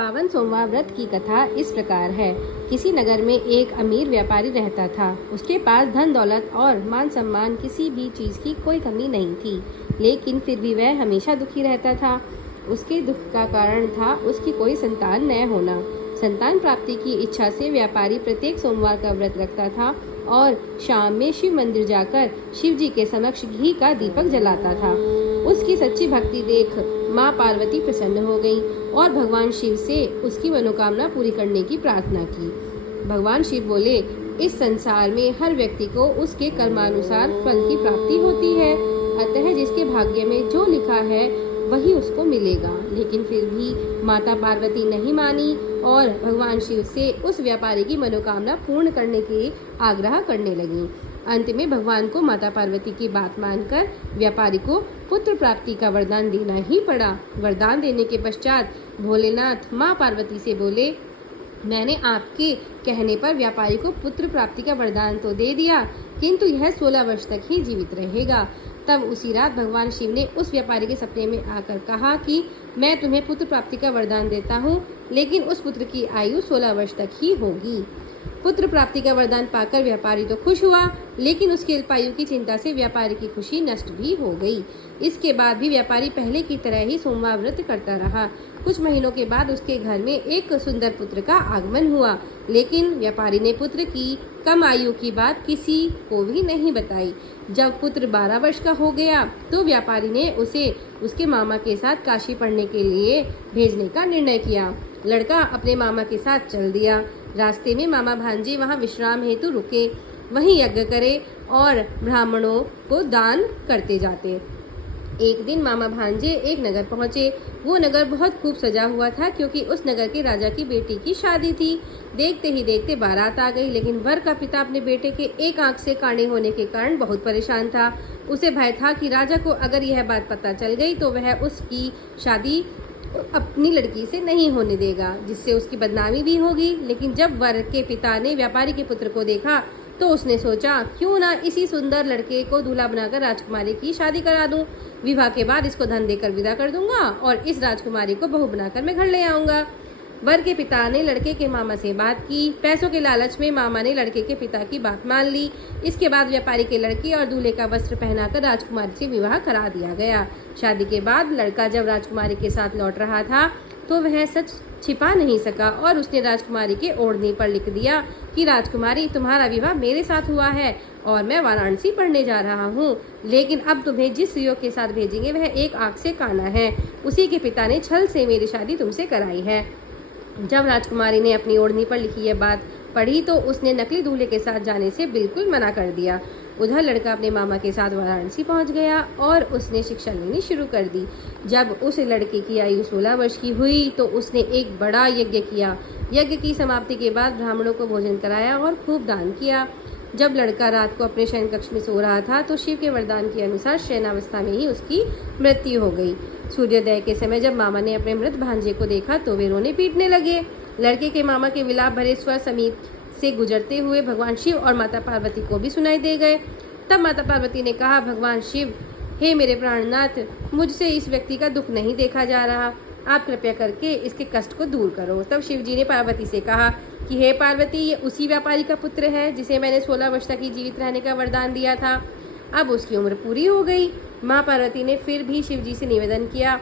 पावन सोमवार व्रत की कथा इस प्रकार है। किसी नगर में एक अमीर व्यापारी रहता था। उसके पास धन दौलत और मान सम्मान किसी भी चीज की कोई कमी नहीं थी, लेकिन फिर भी वह हमेशा दुखी रहता था। उसके दुख का कारण था उसकी कोई संतान न होना। संतान प्राप्ति की इच्छा से व्यापारी प्रत्येक सोमवार का व्रत रखता था और शाम में शिव मंदिर जाकर शिव जी के समक्ष घी का दीपक जलाता था। उसकी सच्ची भक्ति देख माँ पार्वती प्रसन्न हो गई और भगवान शिव से उसकी मनोकामना पूरी करने की प्रार्थना की। भगवान शिव बोले, इस संसार में हर व्यक्ति को उसके कर्मानुसार फल की प्राप्ति होती है, अतः जिसके भाग्य में जो लिखा है वही उसको मिलेगा। लेकिन फिर भी माता पार्वती नहीं मानी और भगवान शिव से उस व्यापारी की मनोकामना पूर्ण करने के आग्रह करने लगी। अंत में भगवान को माता पार्वती की बात मानकर व्यापारी को पुत्र प्राप्ति का वरदान देना ही पड़ा। वरदान देने के पश्चात भोलेनाथ माँ पार्वती से बोले, मैंने आपके कहने पर व्यापारी को पुत्र प्राप्ति का वरदान तो दे दिया, किंतु यह 16 वर्ष तक ही जीवित रहेगा। तब उसी रात भगवान शिव ने उस व्यापारी के सपने में आकर कहा कि मैं तुम्हें पुत्र प्राप्ति का वरदान देता हूँ, लेकिन उस पुत्र की आयु 16 वर्ष तक ही होगी। पुत्र प्राप्ति का वरदान पाकर व्यापारी तो खुश हुआ, लेकिन उसकी अल्पायु की चिंता से व्यापारी की खुशी नष्ट भी हो गई। इसके बाद भी व्यापारी पहले की तरह ही सोमवार व्रत करता रहा। कुछ महीनों के बाद उसके घर में एक सुंदर पुत्र का आगमन हुआ, लेकिन व्यापारी ने पुत्र की कम आयु की बात किसी को भी नहीं बताई। जब पुत्र 12 वर्ष का हो गया तो व्यापारी ने उसे उसके मामा के साथ काशी पढ़ने के लिए भेजने का निर्णय किया। लड़का अपने मामा के साथ चल दिया। रास्ते में मामा भांजे वहां विश्राम हेतु रुके, वहीं यज्ञ करे और ब्राह्मणों को दान करते जाते। एक दिन मामा भांजे एक नगर पहुंचे। वो नगर बहुत खूब सजा हुआ था, क्योंकि उस नगर के राजा की बेटी की शादी थी। देखते ही देखते बारात आ गई, लेकिन वर का पिता अपने बेटे के एक आंख से काणे होने के कारण बहुत परेशान था। उसे भय था कि राजा को अगर यह बात पता चल गई तो वह उसकी शादी अपनी लड़की से नहीं होने देगा, जिससे उसकी बदनामी भी होगी। लेकिन जब वर के पिता ने व्यापारी के पुत्र को देखा तो उसने सोचा, क्यों ना इसी सुंदर लड़के को दूल्हा बनाकर राजकुमारी की शादी करा दूं। विवाह के बाद इसको धन देकर विदा कर दूंगा और इस राजकुमारी को बहू बनाकर मैं घर ले आऊंगा। वर के पिता ने लड़के के मामा से बात की। पैसों के लालच में मामा ने लड़के के पिता की बात मान ली। इसके बाद व्यापारी के लड़के और दूल्हे का वस्त्र पहनाकर राजकुमारी से विवाह करा दिया गया। शादी के बाद लड़का जब राजकुमारी के साथ लौट रहा था तो वह सच छिपा नहीं सका और उसने राजकुमारी के ओढ़नी पर लिख दिया कि राजकुमारी, तुम्हारा विवाह मेरे साथ हुआ है और मैं वाराणसी पढ़ने जा रहा हूँ, लेकिन अब तुम्हें जिस युवक के साथ भेजेंगे वह एक आंख से काना है। उसी के पिता ने छल से मेरी शादी तुमसे कराई है। जब राजकुमारी ने अपनी ओढ़नी पर लिखी यह बात पढ़ी तो उसने नकली दूल्हे के साथ जाने से बिल्कुल मना कर दिया। उधर लड़का अपने मामा के साथ वाराणसी पहुंच गया और उसने शिक्षा लेनी शुरू कर दी। जब उस लड़के की आयु 16 वर्ष की हुई तो उसने एक बड़ा यज्ञ किया। यज्ञ की समाप्ति के बाद ब्राह्मणों को भोजन कराया और खूब दान किया। जब लड़का रात को अपने शयन कक्ष में सो रहा था तो शिव के वरदान के अनुसार शयनावस्था में ही उसकी मृत्यु हो गई। सूर्योदय के समय जब मामा ने अपने मृत भांजे को देखा तो वे रोने पीटने लगे। लड़के के मामा के विलाप भरे स्वर समीप से गुजरते हुए भगवान शिव और माता पार्वती को भी सुनाई दे गए। तब माता पार्वती ने कहा, भगवान शिव, हे मेरे प्राणनाथ, मुझसे इस व्यक्ति का दुख नहीं देखा जा रहा, आप कृपया करके इसके कष्ट को दूर करो। तब शिव जी ने पार्वती से कहा कि हे पार्वती, ये उसी व्यापारी का पुत्र है जिसे मैंने 16 वर्ष तक ही जीवित रहने का वरदान दिया था। अब उसकी उम्र पूरी हो गई। माँ पार्वती ने फिर भी शिव जी से निवेदन किया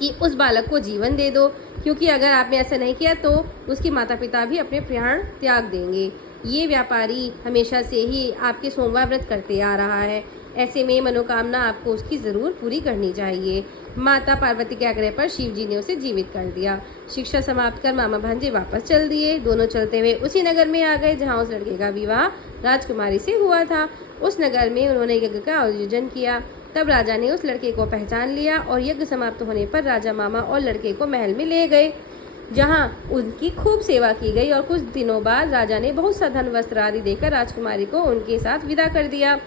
कि उस बालक को जीवन दे दो, क्योंकि अगर आपने ऐसा नहीं किया तो उसके माता पिता भी अपने प्राण त्याग देंगे। ये व्यापारी हमेशा से ही आपके सोमवार व्रत करते आ रहा है, ऐसे में मनोकामना आपको उसकी ज़रूर पूरी करनी चाहिए। माता पार्वती के आग्रह पर शिव जी ने उसे जीवित कर दिया। शिक्षा समाप्त कर मामा भांजे वापस चल दिए। दोनों चलते हुए उसी नगर में आ गए जहाँ उस लड़के का विवाह राजकुमारी से हुआ था। उस नगर में उन्होंने यज्ञ का आयोजन किया। तब राजा ने उस लड़के को पहचान लिया और यज्ञ समाप्त होने पर राजा मामा और लड़के को महल में ले गए, जहां उनकी खूब सेवा की गई और कुछ दिनों बाद राजा ने बहुत सा धन वस्त्र आदि देकर राजकुमारी को उनके साथ विदा कर दिया।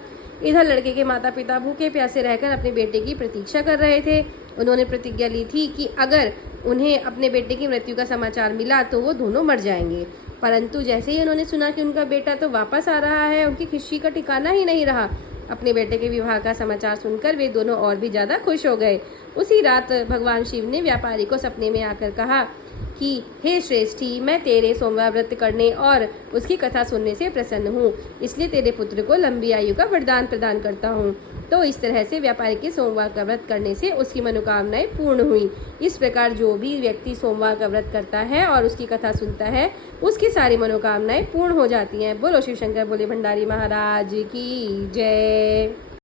इधर लड़के के माता पिता भूखे प्यासे रहकर अपने बेटे की प्रतीक्षा कर रहे थे। उन्होंने प्रतिज्ञा ली थी कि अगर उन्हें अपने बेटे की मृत्यु का समाचार मिला तो वो दोनों मर जाएंगे। परंतु जैसे ही उन्होंने सुना कि उनका बेटा तो वापस आ रहा है, उनकी खुशी का ठिकाना ही नहीं रहा। अपने बेटे के विवाह का समाचार सुनकर वे दोनों और भी ज़्यादा खुश हो गए। उसी रात भगवान शिव ने व्यापारी को सपने में आकर कहा कि हे श्रेष्ठी, मैं तेरे सोमवार व्रत करने और उसकी कथा सुनने से प्रसन्न हूँ, इसलिए तेरे पुत्र को लंबी आयु का वरदान प्रदान करता हूँ। तो इस तरह से व्यापारी के सोमवार का व्रत करने से उसकी मनोकामनाएं पूर्ण हुई। इस प्रकार जो भी व्यक्ति सोमवार का व्रत करता है और उसकी कथा सुनता है, उसकी सारी मनोकामनाएं पूर्ण हो जाती हैं। बोलो शिव शंकर भोले भंडारी महाराज की जय।